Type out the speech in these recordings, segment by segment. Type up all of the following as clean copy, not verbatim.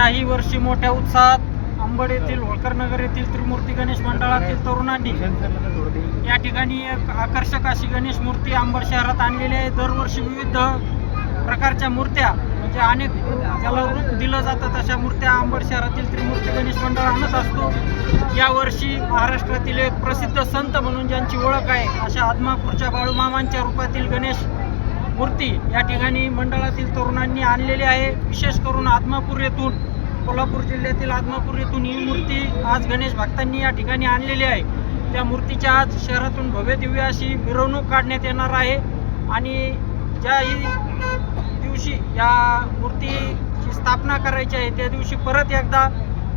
याही वर्षी मोठ्या उत्साहात अंबड येथील होळकर नगर येथील त्रिमूर्ती गणेश मंडळातील तरुणांनी या ठिकाणी एक आकर्षक अशी गणेश मूर्ती अंबड शहरात आणलेली आहे। दरवर्षी विविध प्रकारच्या मूर्त्या म्हणजे अनेक ज्याला रूप दिलं जातं तशा मूर्त्या अंबड शहरातील त्रिमूर्ती गणेश मंडळ आणत असतो। यावर्षी महाराष्ट्रातील एक प्रसिद्ध संत म्हणून ज्यांची ओळख आहे अशा आदमापूरच्या बाळूमामांच्या रूपातील गणेश मूर्ती या ठिकाणी मंडळातील तरुणांनी आणलेली आहे। विशेष करून आदमापूर येथून कोल्हापूर जिल्ह्यातील आदमापूर येथून ही मूर्ती आज गणेश भक्तांनी या ठिकाणी आणलेली आहे। त्या मूर्तीच्या आज शहरातून भव्य दिव्य अशी मिरवणूक काढण्यात येणार आहे आणि ज्याही दिवशी या मूर्तीची स्थापना करायची आहे त्या दिवशी परत एकदा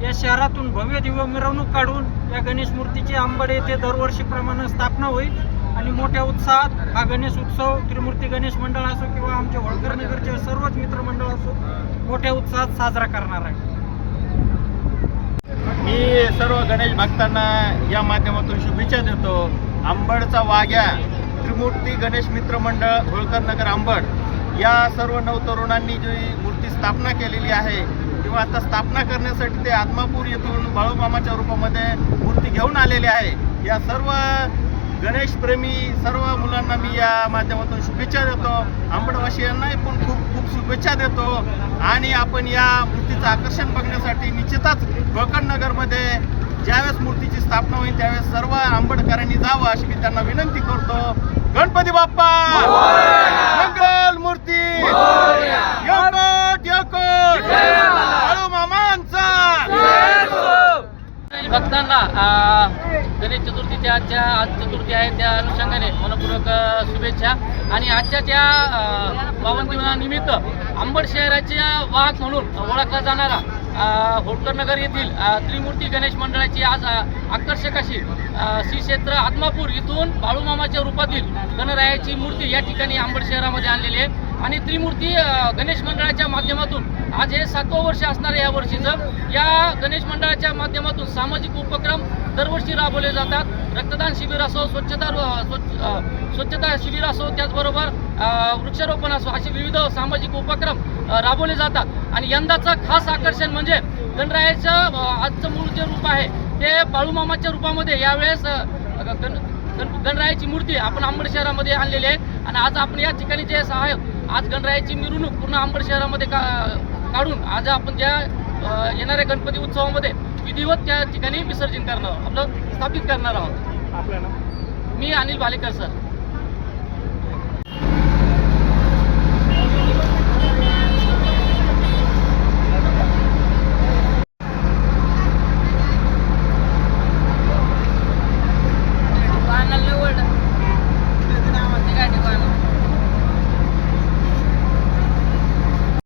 या शहरातून भव्य दिव्य मिरवणूक काढून या गणेश मूर्तीची अंबड येथे दरवर्षीप्रमाणे स्थापना होईल आणि मोठ्या उत्साहात हा गणेश उत्सव त्रिमूर्ती गणेश मंडळ असो किंवा आमचे होळकर नगरचे सर्वच मित्रमंडळ असो मोठ्या उत्साहात साजरा करणार आहे। मी सर्व गणेश भक्तांना या माध्यमातून शुभेच्छा देतो। अंबडचा वाघ्या त्रिमूर्ती गणेश मित्र मंडळ होळकर नगर अंबड या सर्व नवतरुणांनी जी मूर्ती स्थापना केलेली आहे किंवा आता स्थापना करण्यासाठी ते आदमापूर येथून बाळूमामाच्या रूपामध्ये मूर्ती घेऊन आलेले आहे। या सर्व गणेश प्रेमी सर्व मुलांना मी या माध्यमातून शुभेच्छा देतो। अंबडवासियांनाही पण खूप खूप शुभेच्छा देतो आणि आपण या मूर्तीचं आकर्षण बघण्यासाठी निश्चितच होळकर नगरमध्ये ज्यावेळेस मूर्तीची स्थापना होईल त्यावेळेस सर्व अंबडकरांनी जावं अशी मी त्यांना विनंती करतो। गणपती बाप्पा मंगल मूर्ती योकोट योकोट बाळूमामांचा भक्तांना गणेश चतुर्थीच्या आज चतुर्थी आहे त्या अनुषंगाने मनपूर्वक शुभेच्छा। आणि आजच्या त्या पावन दिनानिमित्त अंबड शहराच्या वाहक म्हणून ओळखला जाणारा होळकर नगर येथील त्रिमूर्ती गणेश मंडळाची आज आकर्षक अशी श्री क्षेत्र आदमापूर इथून बाळूमामाच्या रूपातील गणरायाची मूर्ती या ठिकाणी अंबड शहरामध्ये आणलेली आहे आणि त्रिमूर्ती गणेश मंडळाच्या माध्यमातून आज हे 7वं वर्ष असणार या वर्षीचं। या गणेश मंडळाच्या माध्यमातून सामाजिक उपक्रम दरवर्षी राबवले जातात। रक्तदान शिबिर असो, स्वच्छता शिबिर असो, त्याचबरोबर वृक्षारोपण असो, असे विविध सामाजिक उपक्रम राबवले जातात। आणि यंदाचं खास आकर्षण म्हणजे गणरायाचं आजचं मूळ जे रूप आहे ते बाळूमामाच्या रूपामध्ये यावेळेस गणरायाची मूर्ती आपण अंबड शहरामध्ये आणलेली आहे आणि आज आपण या ठिकाणी जे आहोत आज गणरायाची मिरवणूक पूर्ण अंबड शहरामध्ये काढून आज आपण ज्या येणाऱ्या गणपती उत्सवामध्ये विधिवत त्या ठिकाणी विसर्जन करणार आपलं स्थापित करणार आहोत। मी अनिल भालेकर सर।